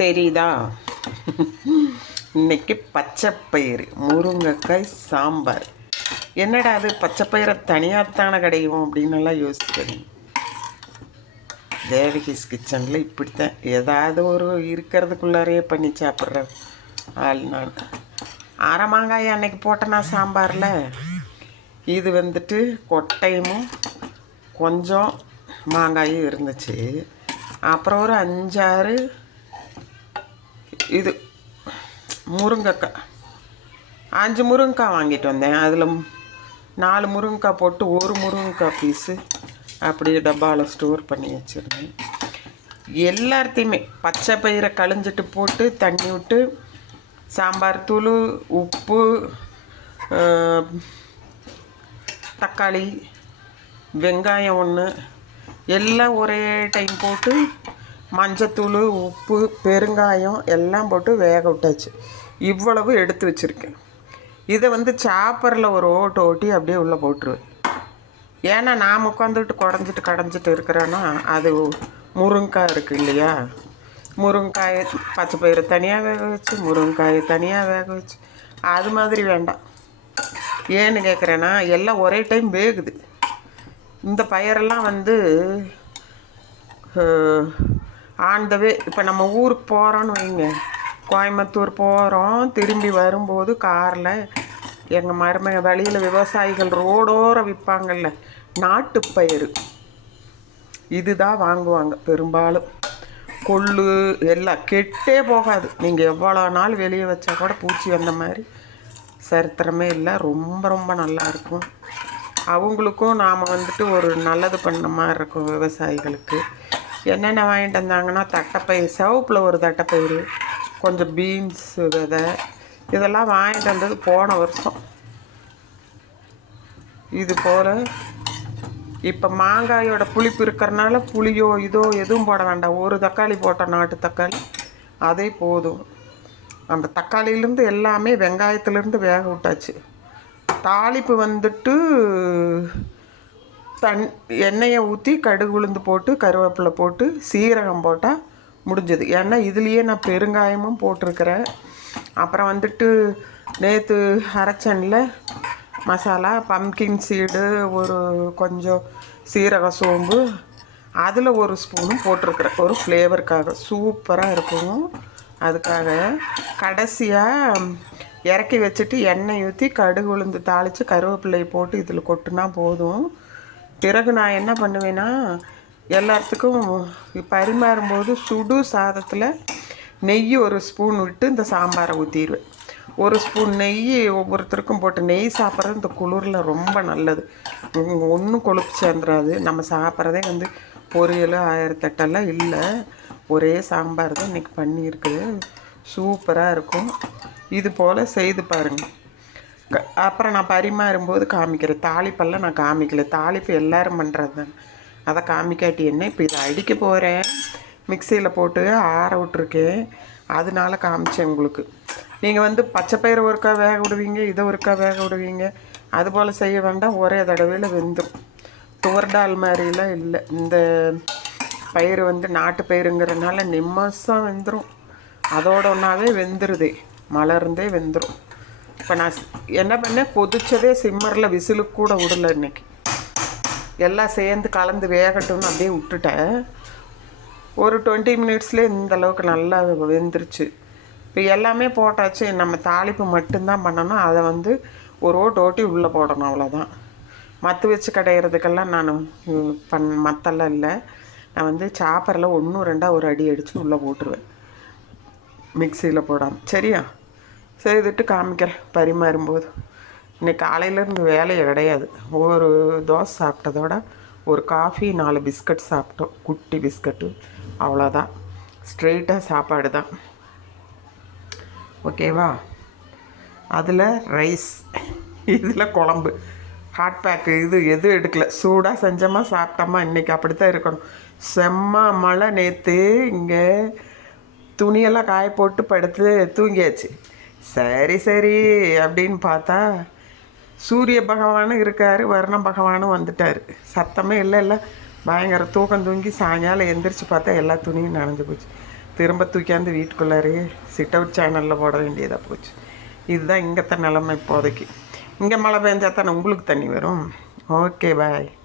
தெரியுதா? இன்னைக்கு பச்சைப்பயிறு முருங்கைக்காய் சாம்பார். என்னடா அது பச்சைப்பயிரை தனியாகத்தானே கிடைக்கும் அப்படின்னு எல்லாம் யோசிக்கிறேன். தேவகிஸ் கிச்சனில் இப்படித்தான் ஏதாவது ஒரு இருக்கிறதுக்குள்ளாரையே பண்ணி சாப்பிட்ற ஆள் நான். அரை மாங்காய் அன்னைக்கு போட்டேன்னா சாம்பாரில். இது வந்துட்டு கொட்டையும் கொஞ்சம் மாங்காயும் இருந்துச்சு. அப்புறம் ஒரு 5-6 இது முருங்கைக்காய், 5 முருங்கைக்காய் வாங்கிட்டு வந்தேன். அதில் 4 முருங்கைக்காய் போட்டு ஒரு முருங்கைக்காய் பீஸு அப்படியே டப்பாவில் ஸ்டோர் பண்ணி வச்சுருந்தேன். எல்லாத்தையுமே பச்சை பயிரை கழிஞ்சிட்டு போட்டு தண்ணி விட்டு சாம்பார் தூள், உப்பு, தக்காளி, வெங்காயம் ஒன்று எல்லாம் ஒரே டைம் போட்டு மஞ்சத்தூள், உப்பு, பெருங்காயம் எல்லாம் போட்டு வேக விட்டாச்சு. இவ்வளவு எடுத்து வச்சுருக்கேன். இதை வந்து சாப்பரில் ஒரு ஓட்டு ஓட்டி அப்படியே உள்ளே போட்டுருவேன். ஏன்னா நான் உட்காந்துட்டு கடைஞ்சிட்டு இருக்கிறேன்னா அது முருங்காய் இருக்குது இல்லையா, முருங்காயை பச்சை பயிரை தனியாக வேக வச்சு முருங்காயை தனியாக வேக வச்சு அது மாதிரி வேண்டாம். ஏன்னு கேட்குறேன்னா எல்லாம் ஒரே டைம் வேகுது. இந்த பயிரெல்லாம் வந்து ஆன் த வே. இப்போ நம்ம ஊருக்கு போகிறோன்னு வைங்க, கோயம்புத்தூர் போகிறோம், திரும்பி வரும்போது காரில் எங்கள் மருமக வழியில் விவசாயிகள் ரோடோரம் விற்பாங்கள்ல நாட்டுப்பயிறு, இதுதான் வாங்குவாங்க பெரும்பாலும். கொள்ளு எல்லாம் கெட்டே போகாது. நீங்கள் எவ்வளோ நாள் வெளியே வச்சா கூட பூச்சி வந்த மாதிரி சரித்திரமே இல்லை. ரொம்ப ரொம்ப நல்லாயிருக்கும். அவங்களுக்கும் நாம் வந்துட்டு ஒரு நல்லது பண்ண மாதிரி இருக்கும். விவசாயிகளுக்கு என்னென்ன வாங்கிட்டு வந்தாங்கன்னா தட்டைப்பயிறு, சிவப்பில் ஒரு தட்டைப்பயிறு, கொஞ்சம் பீன்ஸ் விதை, இதெல்லாம் வாங்கிட்டு வந்தது போன வருஷம். இது போல் இப்போ மாங்காயோட புளிப்பு இருக்கிறனால புளியோ இதோ எதுவும் போட வேண்டாம். ஒரு தக்காளி போட்டோம், நாட்டு தக்காளி, அதே போதும். அந்த தக்காளியிலேருந்து எல்லாமே வெங்காயத்துலேருந்து வேக விட்டாச்சு. தாளிப்பு வந்துட்டு எண்ணெயை ஊற்றி கடுகு உளுந்து போட்டு கருவேப்பிலை போட்டு சீரகம் போட்டால் முடிஞ்சது. ஏன்னா இதுலேயே நான் பெருங்காயமும் போட்டிருக்கிறேன். அப்புறம் வந்துட்டு நேற்று அரைச்சனில் மசாலா பம்கின் சீடு, ஒரு கொஞ்சம் சீரக சோம்பு, அதில் ஒரு ஸ்பூனும் போட்டிருக்கிறேன் ஒரு ஃப்ளேவருக்காக. சூப்பராக இருக்கும். அதுக்காக கடைசியாக இறக்கி வச்சுட்டு எண்ணெய் ஊற்றி கடுகு உளுந்து தாளித்து கருவேப்பிலையை போட்டு இதில் கொட்டுனா போதும். பிறகு நான் என்ன பண்ணுவேன்னா எல்லாத்துக்கும் பரிமாறும்போது சுடு சாதத்தில் நெய் ஒரு ஸ்பூன் விட்டு இந்த சாம்பாரை ஊற்றிடுவேன். ஒரு ஸ்பூன் நெய் ஒவ்வொருத்தருக்கும் போட்டு. நெய் சாப்பிட்றது இந்த குளிரில் ரொம்ப நல்லது. ஒன்றும் கொழுப்பு சேர்ந்துடாது. நம்ம சாப்பிட்றதே வந்து பொரியல் 1008 இல்லை, ஒரே சாம்பார் தான் இன்றைக்கி பண்ணியிருக்குது. சூப்பராக இருக்கும். இது போல் செய்து பாருங்கள். அப்புறம் நான் பரிமாறும்போது காமிக்கிறேன். தாளிப்பெல்லாம் நான் காமிக்கல. தாளிப்பு எல்லோரும் பண்ணுறது தான், அதை காமிக்காட்டி என்ன. இப்போ இதை அடிக்க போகிறேன், மிக்சியில் போட்டு ஆற விட்ருக்கேன், அதனால காமிச்சேன் உங்களுக்கு. நீங்கள் வந்து பச்சைப்பயிறு ஒருக்கா வேக விடுவீங்க, இதை ஒருக்கா வேக விடுவீங்க, அதுபோல் செய்ய வேண்டாம். ஒரே தடவையில் வெந்துடும். துவர்டால் மாதிரிலாம் இல்லை. இந்த பயிறு வந்து நாட்டு பயிருங்கிறதுனால நிம்மசம் வெந்துடும். அதோட ஒன்றாவே வெந்துடுதே, மலர்ந்தே வெந்துடும். இப்போ நான் என்ன பண்ணேன், கொதிச்சதே சிம்மரில் விசிலுக்கு கூட விடலை. இன்றைக்கி எல்லாம் சேர்ந்து கலந்து வேகட்டும்னு அப்படியே விட்டுட்டேன். ஒரு 20 மினிட்ஸ்லேயே இந்தளவுக்கு நல்லா வெந்துருச்சு. இப்போ எல்லாமே போட்டாச்சு. நம்ம தாளிப்பு மட்டும்தான் பண்ணணும். அதை வந்து ஒரு ஓட்டி உள்ளே போடணும், அவ்வளோதான். மற்ற வச்சு கடையிறதுக்கெல்லாம் நான் மற்றெல்லாம் இல்லை. நான் வந்து சாப்பரில் 1-2 ஒரு அடி அடித்து உள்ளே போட்டுருவேன், மிக்சியில் போடாமல். சரியா? செய்துட்டு காமிக்கிறேன் பரிமாறும்போது. இன்றைக்கி காலையிலேருந்து வேலையை கிடையாது. ஒரு தோசை சாப்பிட்டதோட ஒரு காஃபி, 4 பிஸ்கட் சாப்பிட்டோம், குட்டி பிஸ்கட்டு, அவ்வளோதான். ஸ்ட்ரெயிட்டாக சாப்பாடு தான். ஓகேவா? அதில் ரைஸ், இதில் குழம்பு, ஹாட் பேக்கு, இது எதுவும் எடுக்கலை. சூடாக செஞ்சோமா சாப்பிட்டோமா. இன்றைக்கி அப்படித்தான் இருக்கணும். செம்ம மழை. நேற்று இங்கே துணியெல்லாம் காய போட்டு படுத்து தூங்கியாச்சு. சரி அப்படின்னு பார்த்தா சூரிய பகவானும் இருக்கார், வர்ண பகவானும் வந்துட்டார். சத்தமே இல்லை. பயங்கர தூக்கம் தூங்கி சாயங்காலம் எந்திரிச்சு பார்த்தா எல்லா துணியும் நனைஞ்சு போச்சு. திரும்ப தூக்கியாந்து வீட்டுக்குள்ளாரே சிட் அவுட் சேனலில் போட வேண்டியதாக போச்சு. இதுதான் இங்கத்த நிலமை இப்போதைக்கு. இங்கே மழை பெஞ்சா தானே உங்களுக்கு தண்ணி வரும். Okay bye.